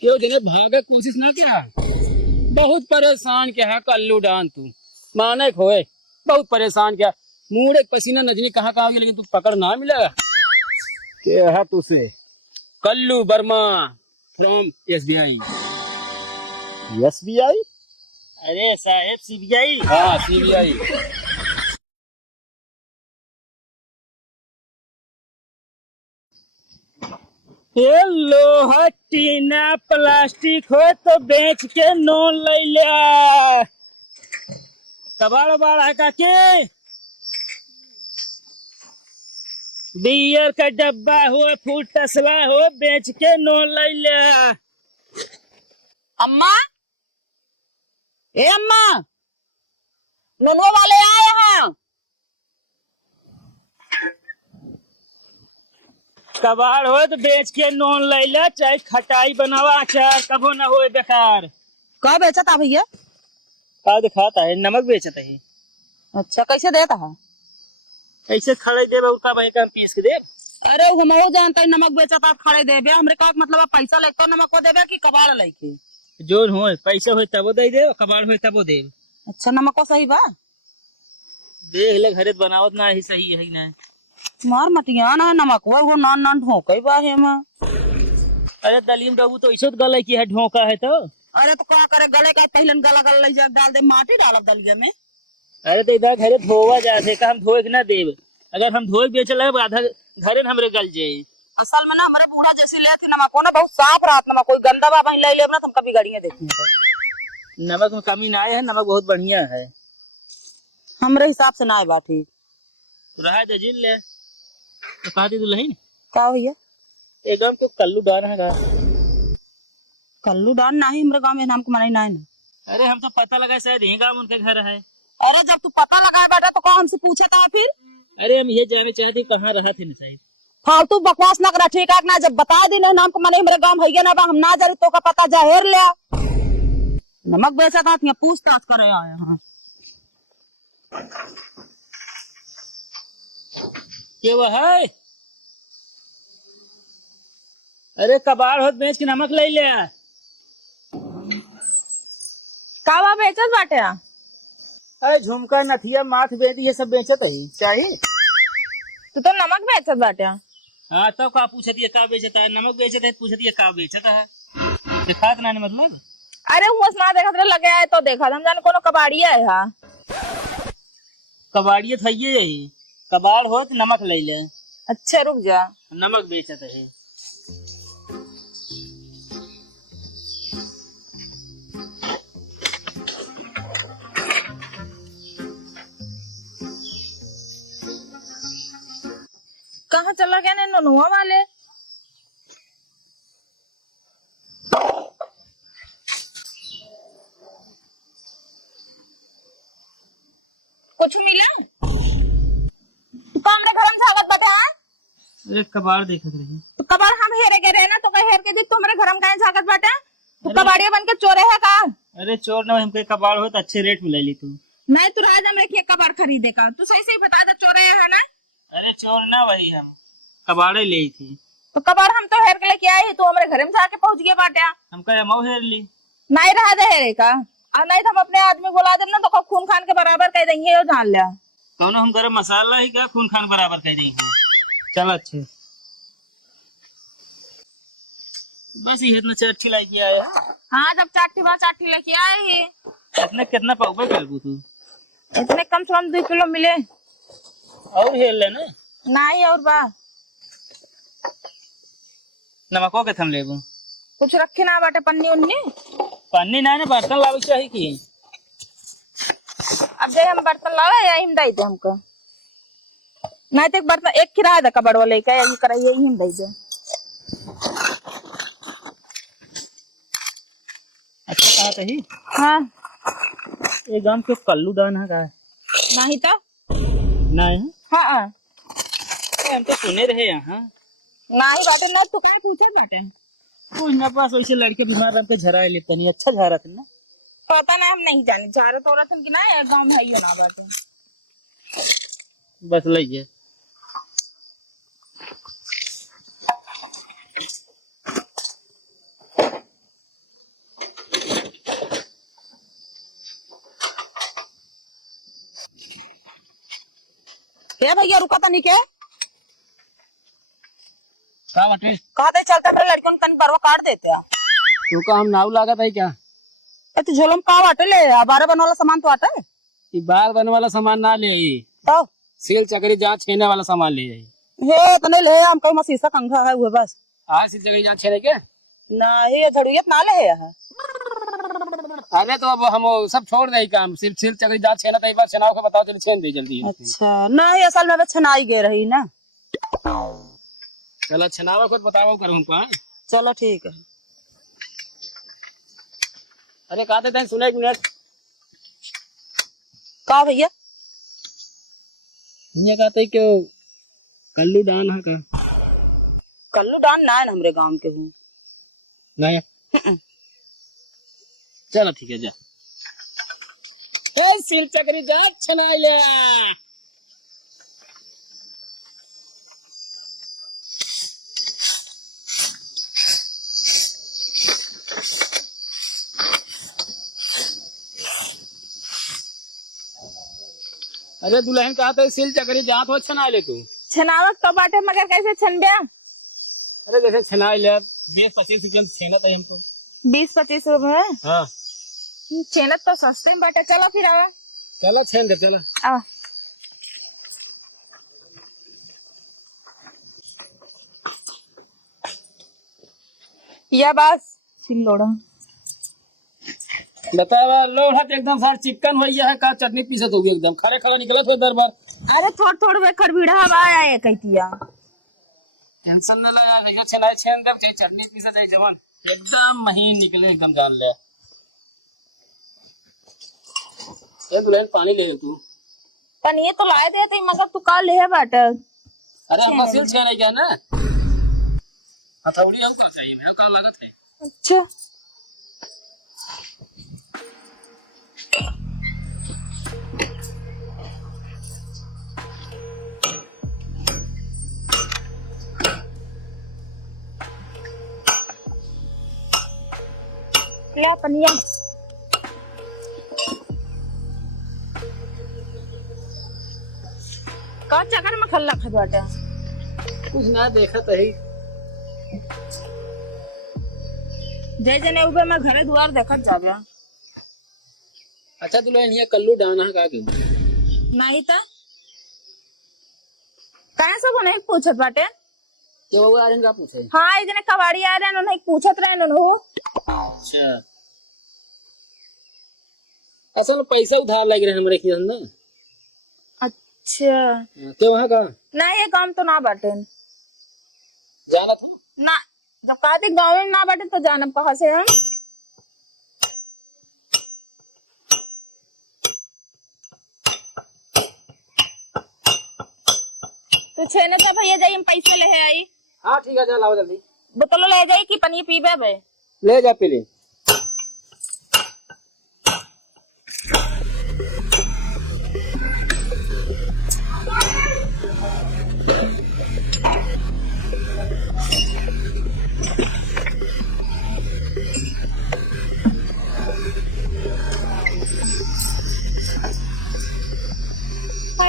क्यों जने भागे कोशिश ना किया। बहुत परेशान क्या है कल्लू डान तू माने खोए। बहुत परेशान क्या मुंह एक पसीना नजनी कहाँ कहाँ गया, लेकिन तू पकड़ ना मिलेगा। क्या है तुझसे? Kallu Verma from SBI। SBI? अरे साहेब CBI। हाँ CBI। ये लोहा टीना प्लास्टिक हो तो बेच के नोन ले लिया। कबाड़ उबाड़ है काके। बियर का डब्बा हो फूल तसला हो बेच के नोन ले लिया। अम्मा, ए अम्मा, ननुआ वाले आए यहाँ। कबाड़ हो तो बेच के नोन ले लिया, चाहे खटाई बनावा अचार कबो न हो बेकार। कहाँ बेचा था भैया? का दिखाता है नमक बेचता है। अच्छा, कैसे देता है? ऐसे खड़े दे उसका वही काम पीस के दे। अरे हम जानता है नमक बेचा था खड़े देबे। हमरे का मतलब है, पैसा लेकर नमक को देबे कि कबाड़ लेके? जोर हो पैसा हो तबो दे दे, कबाड़ हो तबो दे। अच्छा, नमक को सही बा? देख ले घरे बनावत ना ही सही है ना। मार मटिया ना नमक वो नान नान ढोके बा है मां। अरे दलीम बाबू तो ऐसे गले की है ढोका है तो। अरे तो क्या करे, गले का पहले गला गल ले डाल दे, माटी डाल दलिया में। अरे तो इधर घरे धोवा जाते का हम धोए के ना देव। अगर हम धोए बेच ले आधा घरे न हमरे गल जाए। असल में ना हमारे बूढ़ा जैसी ले थी नमक को ना, बहुत साफ रात नमक, कोई गंदा बा वहीं ले ले ना, तुम कभी गाड़ियां देखी तो। नमक में कमी ना आए है, नमक बहुत बढ़िया है। हमरे हिसाब से ना है बा ठीक। तो रहा दे जिन ले तो कहा दी दुल्हन का भैया? एकदम को कल्लू डाल है। कल्लू डाल ना ही हमारे गाँव में नाम को मनाई ना है ना। अरे हम तो पता लगा शायद यही गाँव उनके घर है। अरे जब तू पता लगाए बेटा तो कौन हमसे पूछा था फिर? अरे हम ये जाने चाहते कहाँ रहा थे ना साहिब। फालतू बकवास ना करा, ठीक है ना? जब बता दी ना नाम को मने मेरे गांव भैया ना बा, हम ना जरी तो का पता जाहिर लिया। नमक बेचा था यहाँ पूछताछ करे आए। हाँ के वो है? अरे कबाड़ होत बेच के नमक ले ले। कावा बेचत बाटे? अरे झुमका नथिया माथ बेदी ये सब बेचत है चाहिए। तू तो नमक बेचत बाटे। हाँ तब का पूछती है का बेचता है, नमक बेचता है पूछती है का बेचता है। दिखात ना मतलब। अरे वो ना देखा लगे आए तो देखा हम जाने कोनो कबाड़िया है। हाँ कबाड़िए था ये यही कबाड़ हो तो नमक ले ले। अच्छा रुक जा, नमक बेचत है। कहाँ चला गया ने ननुआ वाले? कुछ मिला तो हमरे घर में झागत बाटे। हाँ अरे कबाड़ देखत रही। तो कबाड़ हम हेरे के रहे ना, तो कहीं हेर के दी तुम्हारे घर में कहीं झागत बाटे? तो कबाड़िया बन के चोरे है का? अरे चोर ना हमके कबाड़ हो तो अच्छे रेट में ले ली तू। नहीं तू राजा में रखिए कबाड़ खरीदे का, तू सही सही बता दे चोरे है ना? अरे चोर ना वही हम कबाड़े ले थी। तो कबाड़ हम तो हेर के लेके आए, तू हमारे घर में जाके पहुंच गया बाटे। हमका मऊ हेर ली। नहीं रहा दे हेरे का, और नहीं तो हम अपने आदमी बुला दे ना, तो खून खान के बराबर कह देंगे ये जान लिया। कौनो हम गरम मसाला ही का खून खान बराबर कह देंगे। चल अच्छे बस ये इतना चाटी लाई के आया। हाँ जब चाटी बा चाटी लेके आए ही। इतने कितना पाऊगा करबू तू? इतने कम से कम 2 किलो मिले। और हेर ले ना। नहीं और बा नमको के थम लेबू। कुछ रखे ना बाटे पन्नी उन्नी? पानी ना बर्तन लावे चाहिए की। अब दे हम बर्तन लावे या हम दे दे हमको? नहीं तो एक बर्तन एक किराया दे कबाड़ वाले का, यही कराइए यही हम दे दे। अच्छा कहा तही हाँ ये गांव के कल्लू दान है का? नहीं तो नहीं हाँ हाँ हम तो सुने रहे यहाँ। नहीं बाटे ना, तो क्या पूछे बाटे? तो यहाँ पास वैसे लड़के बीमार रहते झरा लेते नहीं अच्छा झरा ना। पता नहीं, हम नहीं जाने झारत औरत हम कि ना गाँव में है ही ना बाटे। बस लइए क्या भैया रुका था नहीं के का बटे कहा दे चलते मेरे लड़कियों ने तनी बरवा काट देते हैं तो का हम नाव लागत है क्या? ए तो झोलम का वाटे ले 12 बन वाला सामान तो आटा है ये बार बन वाला सामान ना ले आई, तो सील चक्री जहाँ छेने वाला सामान ले आई। हे तने ले हम कहीं शीशा कंघा है वो बस आज सील चक्री जहाँ छेने के नहीं ये झड़ियत ना ले है अरे तो अब हम वो सब छोड़ दे काम, सिर्फ सील चक्री जहाँ छेना था एक बार छेनाव को बताओ, चलो छेन दे जल्दी। अच्छा नहीं असल में छनाई गे रही ना। चलो छेनावा खुद बताओ करो हमको। हाँ? चलो ठीक है। अरे कहा थे सुना एक मिनट का भैया ये कहते क्यों कल्लू डान है का कल्लू डान ना है हमरे गांव के हूँ नहीं। चलो ठीक है जा ए सील चक्री जा छनाई ले। अरे दुल्हन कहा था सील चक्री जा तो छनाई ले तू। छनावक तो बाटे मगर कैसे छन दिया? अरे जैसे छनाई ले 20-25 रुपये छेना था हमको। 20-25 रुपए हाँ छेनत तो सस्ते में बाटे। चलो फिर आवा चलो छेन दे चलो। आ या बस सिल्लोड़ा बतावा लोढ़ा तो एकदम सार चिकन हो गया है का चटनी पीसत होगी एकदम खड़े खड़ा निकलत हो दरबार। अरे थोड़ वे खरबीड़ा हवा आया कहतिया टेंशन ना ले यार, छनाई छेन दे चाहे चटनी पीसत है जवन एकदम महीन निकले एकदम जान ले। ये दुल्हन पानी ले तू। पनीर तो लाए देते मगर तू का ले बाटे। अरे हमको सील छेना क्या ना हथौड़ी हमको चाहिए, मैं का लागत है। अच्छा क्या पनिया का चक्कर में खल्ला खा बाटे कुछ ना देखा तो ही जय जने उबे मैं घरे द्वार देखत जाबे। अच्छा दुल्हन ये कल्लू डाना है का के नहीं था कहां से बने पूछत बाटे के वो आरन का पूछे। हाँ इतने कबाड़ी आ रहे उन्हें पूछत रहे उन्होंने। अच्छा असल पैसा उधार लग रहे हमारे की ना। अच्छा के वहाँ का नहीं ये काम तो ना बाटे जाना था ना जब कहते गाँव में ना बाटे तो जानब कहाँ से हम। तो छेने का भैया जाइए हम पैसे ले आई। हाँ ठीक है जा लाओ जल्दी बोतल ले जाई कि पनीर पीबे बे ले जा पी ले।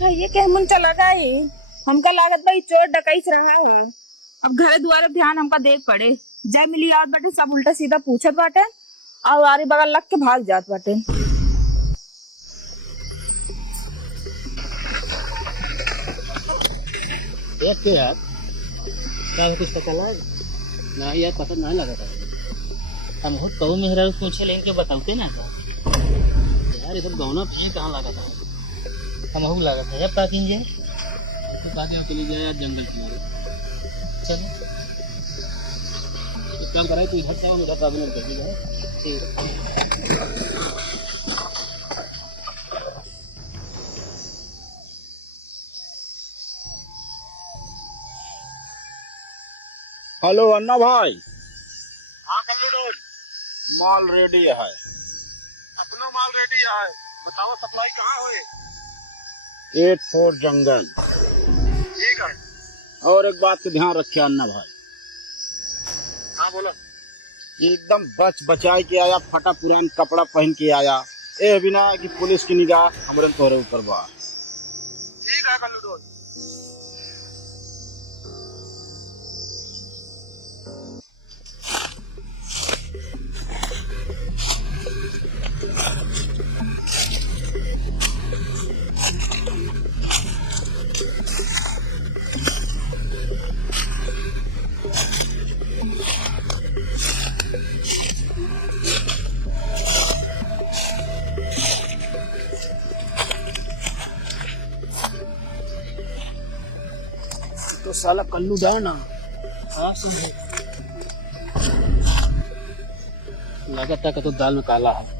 भैया के हम चला गई हमका लागत भाई चोर डकैस रहा है। अब घरे द्वारे ध्यान हमका देख पड़े जय मिली याद बाटे सब उल्टा सीधा पूछत बाटे और आरी बगल लग के भाग जात बाटे। देख के यार क्या कुछ पता लगा ना यार पता नहीं लगा था। हम हो कहू मेहरा पूछे लेकिन के बताते ना यार ये सब गौना भी कहाँ लगा था। हम लगा था जब पाकिन जे तो पाकिन चली जाए यार जंगल किनारे। चलो एक काम करा तू इधर से उधर पाकिन कर दे। ठीक हेलो अन्ना भाई। हाँ कल्लू डोल माल रेडी है। अपना माल रेडी है बताओ सप्लाई कहाँ हुए। 84 जंगल। ठीक है और एक बात का ध्यान रखिए अन्ना भाई, हाँ बोलो। एकदम बच बचाई के आया, फटा पुरान कपड़ा पहन के आया, ए बिना कि पुलिस की निगाह हमरे तोहरे ऊपर बा। ठीक है कल्लू डोल। तो साला कल्लू डाना। हाँ सुन, लगता है तो दाल में काला है।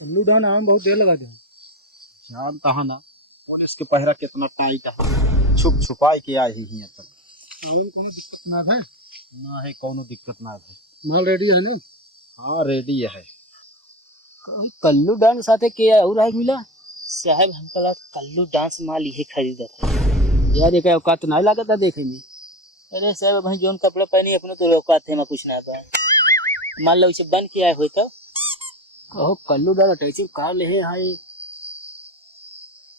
कल्लू डान आम बहुत देर लगा दे। जानता है ना पुलिस के पहरा कितना टाइट है, छुप छुपाई के आए ही यहाँ तक। कोनो दिक्कत ना है ना है कोनो दिक्कत ना है। माल रेडी है नहीं? हाँ रेडी है। कल्लू डांस साथे के और है मिला साहब, हमका लगा कल्लू डांस माल यही खरीदा था यार ये क्या औकात ना लागत है देखे में। अरे साहब भाई जोन कपड़ा पहनी अपने तो रोका थे मैं कुछ ना था, मान लो उसे बन के आए हुए तो कहो कल्लू डान अटैचिव कार ले है हाय।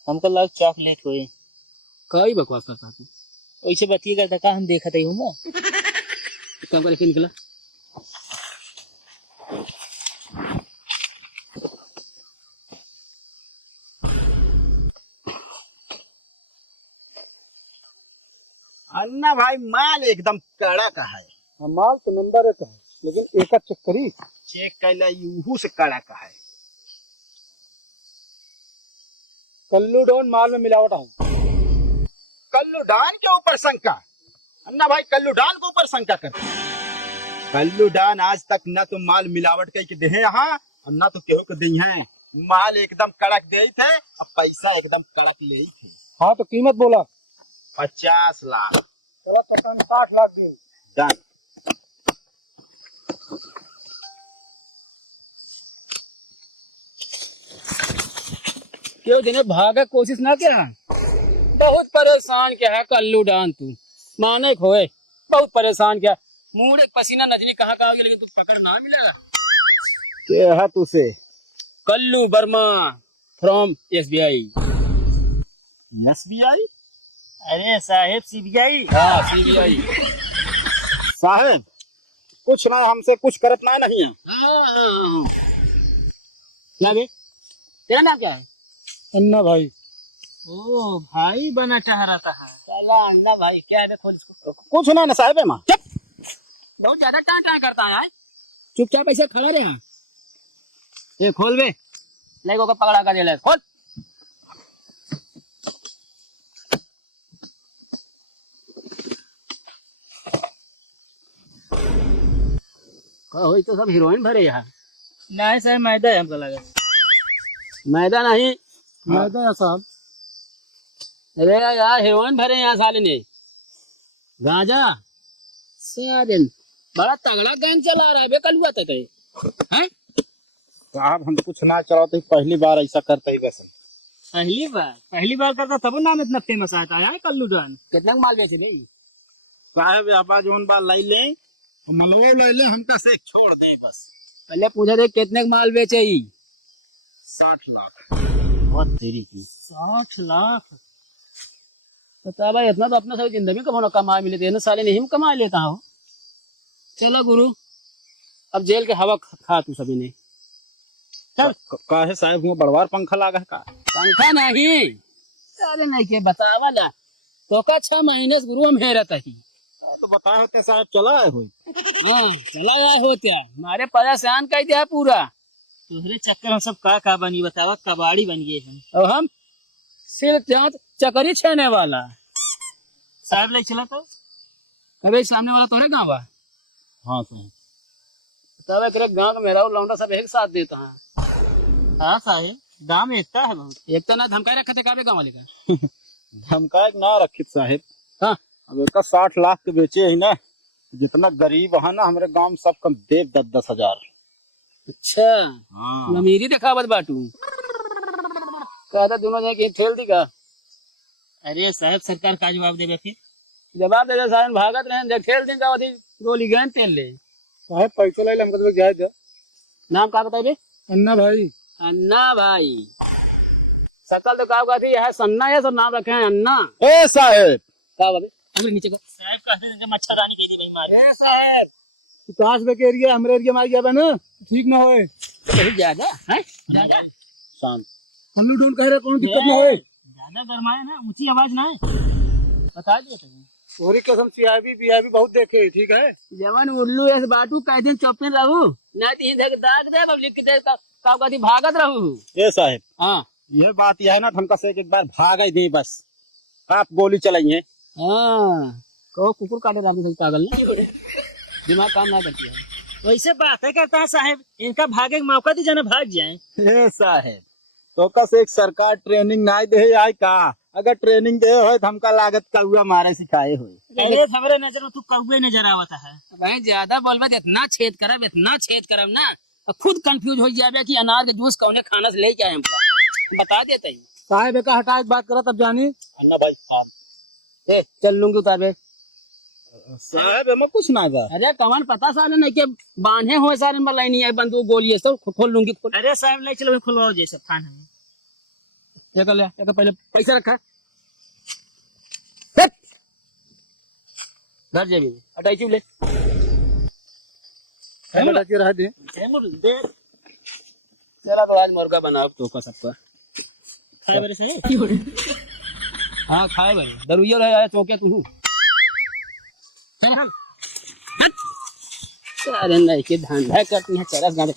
हमका लगा चॉकलेट हुए कई बकवास करता तू। वैसे बतिएगा था का हम देखा था हूँ काम करके निकला। अन्ना भाई माल एकदम कड़ा का है। माल तो नंबर एक है, लेकिन एक चेक करी। चेक कैला यूहू से कड़ा का है। कल्लू डान माल में मिलावट है। कल्लू डान के ऊपर शंका? अन्ना भाई कल्लू डान के ऊपर शंका करते हैं। कल्लू डान आज तक न तो माल मिलावट के दे यहाँ और न तो केहू को दी है। माल एकदम कड़क दे थे और पैसा एकदम कड़क ले थे। हाँ तो कीमत बोला। 50 लाख। चला 60 लाख दे। डन। क्यों जिन्हें भागा कोशिश ना किया? बहुत परेशान क्या है कल्लू डान तू, माने खोए बहुत परेशान क्या। मुंह एक पसीना नजनी कहाँ का होगी, लेकिन तू पकड़ ना मिलेगा। के है तुसे? Kallu Verma from SBI। SBI? अरे साहेब CBI। हाँ CBI। साहेब कुछ ना हमसे कुछ करत ना नहीं है। क्या बे, तेरा नाम क्या है? अन्ना भाई। ओ भाई बना चाह रहा है साला अंडा भाई। क्या है खोल इसको। कुछ ना साहेब है माँ। बहुत ज्यादा टाँ टाँ करता है। चुपचाप ऐसे खड़ा रहे। ये खोल बे, लेगो का पकड़ा कर दे। खोल। कहो तो सब हीरोइन भरे यहाँ। नहीं साहब मैदा है हमको लगा। मैदा नहीं, मैदा है साहब। अरे यार हीरोइन भरे यहाँ साले ने। गाजा दिन बड़ा तगड़ा गैंग चला रहा है बे कलुआ तक है। साहब हम कुछ ना चलाते, पहली बार ऐसा करते ही बस। पहली बार करता तब नाम इतना फेमस आता है कल्लू डान। कितना माल बेचे नहीं साहब आप जोन बार लाई ले मलवो ले ले, हमका से छोड़ दे बस। पहले पूछा थे कितने माल बेचे ही। 60 लाख। बहुत देरी की 60 लाख। पता भाई इतना तो अपना सारी जिंदगी कमाना कमा मिले थे ना साले, नहीं कमा लेता हो। चलो गुरु अब जेल के हवा खा तू सभी ने। चल काहे साहब हुआ बड़वार पंखा लागा है का? पंखा नहीं, अरे नहीं के बतावा ला तो का 6 महीने से गुरु हम हेरत ही। तो बताए होते साहब चला है हुई। हाँ चला गया हो क्या मारे परेशान कर दिया पूरा। तुहरे चक्कर हम सब का बनी बतावा, कबाड़ी बन गए हम। अब हम सिर जांच चकरी छेने वाला साहब ले चला तो अबे सामने वाला तोरे गाँव बा। हाँ साहब। तब एक गाँव का मेरा और लौंडा सब एक साथ देता है। हाँ साहेब दाम एकता है बहुत। एक तो ना धमकाई रखे थे काबे गाँव वाले का। धमकाए ना रखित साहब। हाँ अब एक 60 लाख के बेचे है ना, जितना गरीब है ना हमारे गांव में सब कम दे 10-10 हजार। अच्छा हाँ अमीरी दिखावत बाटू कहता दोनों जने के ठेल दी का। अरे साहब सरकार का जवाब देवे फिर। जवाब दे दे सारे भागत रहे जब खेल दिन का वही गोली गन तेल ले। साहब पैसा ले हमको तो जाए दे। नाम का बताइए? अन्ना भाई। अन्ना भाई सकल तो का थी है सन्ना है सब नाम रखे हैं अन्ना। ए साहब का बता अगर नीचे को साहब कहते हैं मच्छरदानी कह दी भाई मारे। ए साहब काश बे के एरिया हमरे एरिया में आ गया बे ना, ठीक ना होए। बहुत ज्यादा है ज्यादा शांत हम लोग कह रहे कौन दिक्कत ना होए। ज्यादा गरमाए ना, ऊंची आवाज ना है। बता दिए तुम तोरी कसम सीआईबी बहुत देखे, ठीक है। जवन उल्लू ऐसे बाटू कह दिन चौपन रहू ना तीन धक दाग दे अब लिख दे का कदी भागत रहू। ए साहब हाँ यह बात यह है ना, हमका से एक बार भाग ही दे बस, आप गोली चलाइए। हाँ कहो कुकुर काटे रात में पागल नहीं दिमाग काम ना करती है। वैसे बातें करता है साहब, इनका भागे का मौका दी जाना भाग जाए। ए साहब तो का से एक सरकार ट्रेनिंग ना दे आए का, अगर ट्रेनिंग दे हो तो हमका लागत का हुआ मारे सिखाए हो। अरे हमारे नजर में तू कौवे नजर आवता है। भाई ज्यादा बोलबे इतना छेद करब ना तो खुद कंफ्यूज हो जाबे कि अनार के जूस कौने खाना से लेके आए हमको बता देते ही। साहब का हटाए बात करा तब जानी। अन्ना भाई साहब ए चल लूंगी उतार बे। साहब हमें कुछ ना था। अरे कवन पता सारे नहीं के बांधे हुए सारे में लाइन है बंदूक गोली है सब खोल लूंगी खोल। अरे साहब ले चलो खुलवाओ जैसे खान हमें। एक पहले पैसा रखा घर जेबी में हटाई चुप ले रह दे। चला तो आज मुर्गा बनाओ तो का सबका खाए बरे से। हाँ खाए भाई दरुइया रहे आया चौके तू अरे नहीं के धंधा करती है चरस गांव